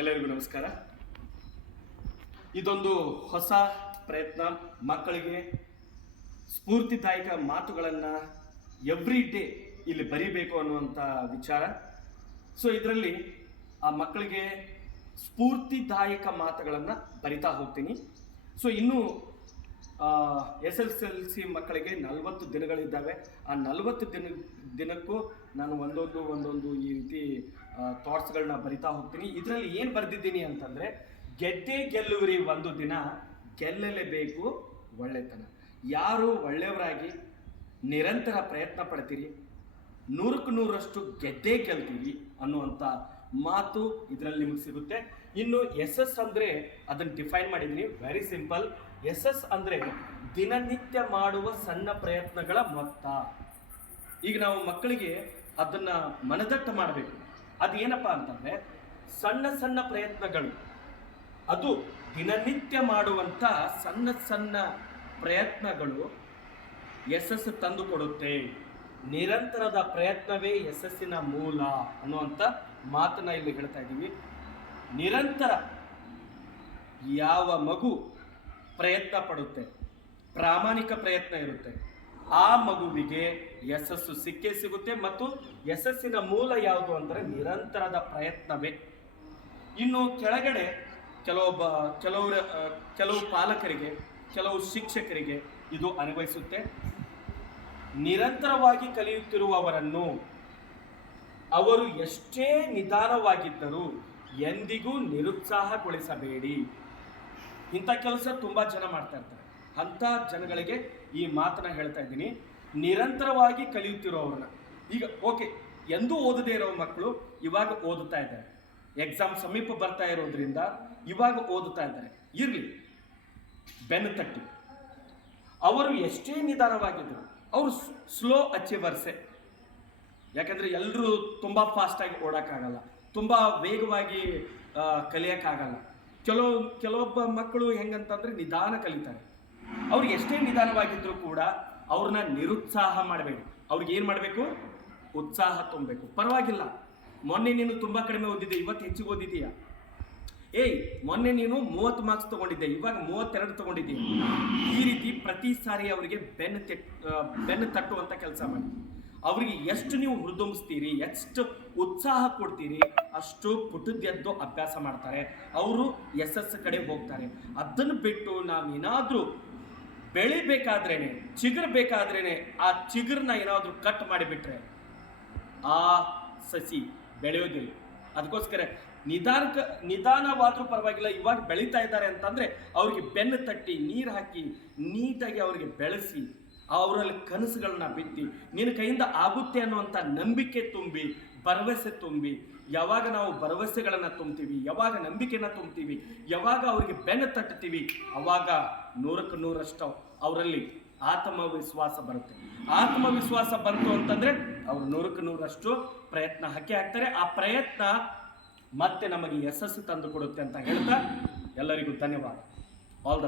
ಎಲ್ಲರಿಗೂ ನಮಸ್ಕಾರ. ಇದೊಂದು ಹೊಸ ಪ್ರಯತ್ನ, ಮಕ್ಕಳಿಗೆ ಸ್ಫೂರ್ತಿದಾಯಕ ಮಾತುಗಳನ್ನು ಎವ್ರಿ ಡೇ ಇಲ್ಲಿ ಬರೀಬೇಕು ಅನ್ನುವಂಥ ವಿಚಾರ. ಸೊ ಇದರಲ್ಲಿ ಆ ಮಕ್ಕಳಿಗೆ ಸ್ಫೂರ್ತಿದಾಯಕ ಮಾತುಗಳನ್ನು ಬರಿತಾ ಹೋಗ್ತೀನಿ. ಸೊ ಇನ್ನೂ SSLC ಮಕ್ಕಳಿಗೆ 40 ದಿನಗಳಿದ್ದಾವೆ. ಆ 40 ದಿನಕ್ಕೂ ನಾನು ಒಂದೊಂದು ಈ ರೀತಿ ಥಾಟ್ಸ್ಗಳನ್ನ ಬರಿತಾ ಹೋಗ್ತೀನಿ. ಇದರಲ್ಲಿ ಏನು ಬರೆದಿದ್ದೀನಿ ಅಂತಂದರೆ, ಗೆದ್ದೇ ಗೆಲ್ಲುವಿರಿ ಒಂದು ದಿನ, ಗೆಲ್ಲಲೇಬೇಕು ಒಳ್ಳೆತನ. ಯಾರು ಒಳ್ಳೆಯವರಾಗಿ ನಿರಂತರ ಪ್ರಯತ್ನ ಪಡ್ತೀರಿ, 100ಕ್ಕೆ 100ರಷ್ಟು ಗೆದ್ದೇ ಗೆಲ್ತೀರಿ ಅನ್ನುವಂಥ ಮಾತು ಇದರಲ್ಲಿ ನಿಮಗೆ ಸಿಗುತ್ತೆ. ಇನ್ನು SS ಅಂದರೆ ಅದನ್ನು ಡಿಫೈನ್ ಮಾಡಿದ್ದೀನಿ, ವೆರಿ ಸಿಂಪಲ್. SS ಅಂದರೆ ದಿನನಿತ್ಯ ಮಾಡುವ ಸಣ್ಣ ಪ್ರಯತ್ನಗಳ ಮೊತ್ತ. ಈಗ ನಾವು ಮಕ್ಕಳಿಗೆ ಅದನ್ನು ಮನದಟ್ಟು ಮಾಡಬೇಕು. ಅದು ಏನಪ್ಪ ಅಂತಂದರೆ, ಸಣ್ಣ ಸಣ್ಣ ಪ್ರಯತ್ನಗಳು, ಅದು ದಿನನಿತ್ಯ ಮಾಡುವಂಥ ಸಣ್ಣ ಸಣ್ಣ ಪ್ರಯತ್ನಗಳು SS ತಂದು ಕೊಡುತ್ತೆ. ನಿರಂತರದ ಪ್ರಯತ್ನವೇ ಯಶಸ್ಸಿನ ಮೂಲ ಅನ್ನುವಂಥ ಮಾತನ್ನ ಇಲ್ಲಿ ಹೇಳ್ತಾ ಇದ್ದೀವಿ. ನಿರಂತರ ಯಾವ ಮಗು ಪ್ರಯತ್ನ ಪಡುತ್ತೆ, ಪ್ರಾಮಾಣಿಕ ಪ್ರಯತ್ನ ಇರುತ್ತೆ, ಆ ಮಗುವಿಗೆ ಯಶಸ್ಸು ಸಿಕ್ಕೇ ಸಿಗುತ್ತೆ. ಮತ್ತು ಯಶಸ್ಸಿನ ಮೂಲ ಯಾವುದು ಅಂದರೆ ನಿರಂತರದ ಪ್ರಯತ್ನವೇ. ಇನ್ನು ಕೆಳಗಡೆ ಕೆಲವು ಪಾಲಕರಿಗೆ, ಕೆಲವು ಶಿಕ್ಷಕರಿಗೆ ಇದು ಅನ್ವಯಿಸುತ್ತೆ. ನಿರಂತರವಾಗಿ ಕಲಿಯುತ್ತಿರುವವರನ್ನು ಅವರು ಎಷ್ಟೇ ನಿಧಾನವಾಗಿದ್ದರೂ ಎಂದಿಗೂ ನಿರುತ್ಸಾಹಗೊಳಿಸಬೇಡಿ. ಇಂಥ ಕೆಲಸ ತುಂಬ ಜನ ಮಾಡ್ತಾ ಇರ್ತಾರೆ. ಅಂಥ ಜನಗಳಿಗೆ ಈ ಮಾತನ್ನ ಹೇಳ್ತಾ ಇದ್ದೀನಿ. ನಿರಂತರವಾಗಿ ಕಲಿಯುತ್ತಿರೋರನ್ನ, ಈಗ ಓಕೆ, ಎಂದೂ ಓದದೇ ಇರೋ ಮಕ್ಕಳು ಇವಾಗ ಓದುತ್ತಾ ಇದ್ದಾರೆ, ಎಕ್ಸಾಮ್ ಸಮೀಪ ಬರ್ತಾ ಇರೋದ್ರಿಂದ ಇವಾಗ ಓದುತ್ತಾ ಇದ್ದಾರೆ, ಇರಲಿ, ಬೆನ್ನು ತಟ್ಟಿ. ಅವರು ಎಷ್ಟೇ ನಿಧಾನವಾಗಿದ್ದರು, ಅವರು ಸ್ಲೋ ಅಚೀವರ್ಸೆ. ಯಾಕಂದರೆ ಎಲ್ಲರೂ ತುಂಬ ಫಾಸ್ಟಾಗಿ ಓಡೋಕ್ಕಾಗಲ್ಲ, ತುಂಬ ವೇಗವಾಗಿ ಕಲಿಯೋಕ್ಕಾಗಲ್ಲ. ಕೆಲವೊಬ್ಬ ಮಕ್ಕಳು ಹೆಂಗಂತಂದರೆ ನಿಧಾನ ಕಲಿತಾರೆ. ಅವ್ರಿಗೆ ಎಷ್ಟೇ ನಿಧಾನವಾಗಿದ್ದರೂ ಕೂಡ ಅವ್ರನ್ನ ನಿರುತ್ಸಾಹ ಮಾಡಬೇಡಿ. ಅವ್ರಿಗೆ ಏನು ಮಾಡಬೇಕು? ಉತ್ಸಾಹ ತುಂಬಬೇಕು. ಪರವಾಗಿಲ್ಲ, ಮೊನ್ನೆ ನೀನು ತುಂಬ ಕಡಿಮೆ ಓದಿದ್ದೆ, ಇವತ್ತು ಹೆಚ್ಚಿಗೆ ಓದಿದ್ದೀಯಾ? ಮೊನ್ನೆ ನೀನು 30 ಮಾರ್ಕ್ಸ್ ತೊಗೊಂಡಿದ್ದೆ, ಇವಾಗ 32 ತೊಗೊಂಡಿದ್ದೀಯ. ಈ ರೀತಿ ಪ್ರತಿ ಸಾರಿ ಅವರಿಗೆ ಬೆನ್ನು ತಟ್ಟುವಂಥ ಕೆಲಸ ಮಾಡಿ. ಅವರಿಗೆ ಎಷ್ಟು ನೀವು ಹುರಿದುಂಬಿಸ್ತೀರಿ, ಎಷ್ಟು ಉತ್ಸಾಹ ಕೊಡ್ತೀರಿ, ಅಷ್ಟು ಪುಟದ್ದೆದ್ದು ಅಭ್ಯಾಸ ಮಾಡ್ತಾರೆ. ಅವರು ಯಶಸ್ಸು ಕಡೆ ಹೋಗ್ತಾರೆ. ಅದನ್ನು ಬಿಟ್ಟು ನಾವೇನಾದರೂ ಬೆಳಿಬೇಕಾದ್ರೇನೆ, ಚಿಗುರಬೇಕಾದ್ರೇನೆ ಆ ಚಿಗುರನ್ನ ಏನಾದರೂ ಕಟ್ ಮಾಡಿಬಿಟ್ರೆ ಆ ಸಸಿ ಬೆಳೆಯೋದಿಲ್ಲ. ಅದಕ್ಕೋಸ್ಕರ ನಿಧಾನವಾದರೂ ಪರವಾಗಿಲ್ಲ, ಇವಾಗ ಬೆಳೀತಾ ಇದ್ದಾರೆ ಅಂತಂದರೆ ಅವ್ರಿಗೆ ಬೆನ್ನು ತಟ್ಟಿ, ನೀರು ಹಾಕಿ, ನೀಟಾಗಿ ಅವರಿಗೆ ಬೆಳೆಸಿ, ಅವರಲ್ಲಿ ಕನಸುಗಳನ್ನ ಬಿತ್ತಿ, ನಿನ್ನ ಕೈಯಿಂದ ಆಗುತ್ತೆ ಅನ್ನುವಂಥ ನಂಬಿಕೆ ತುಂಬಿ, ಭರವಸೆ ತುಂಬಿ. ಯಾವಾಗ ನಾವು ಭರವಸೆಗಳನ್ನು ತುಂಬ್ತೀವಿ, ಯಾವಾಗ ನಂಬಿಕೆನ ತುಂಬ್ತೀವಿ, ಯಾವಾಗ ಅವರಿಗೆ ಬೆನ್ನು ತಟ್ಟುತ್ತೀವಿ, ಅವಾಗ 100ಕ್ಕೆ 100ರಷ್ಟು ಅವರಲ್ಲಿ ಆತ್ಮವಿಶ್ವಾಸ ಬರುತ್ತೆ. ಆತ್ಮವಿಶ್ವಾಸ ಬಂತು ಅಂತಂದರೆ ಅವರು 100ಕ್ಕೆ 100ರಷ್ಟು ಪ್ರಯತ್ನ ಹಾಕ್ತಾರೆ. ಆ ಪ್ರಯತ್ನ ಮತ್ತೆ ನಮಗೆ ಯಶಸ್ಸು ತಂದು ಕೊಡುತ್ತೆ ಅಂತ ಹೇಳ್ತಾ ಎಲ್ಲರಿಗೂ ಧನ್ಯವಾದ.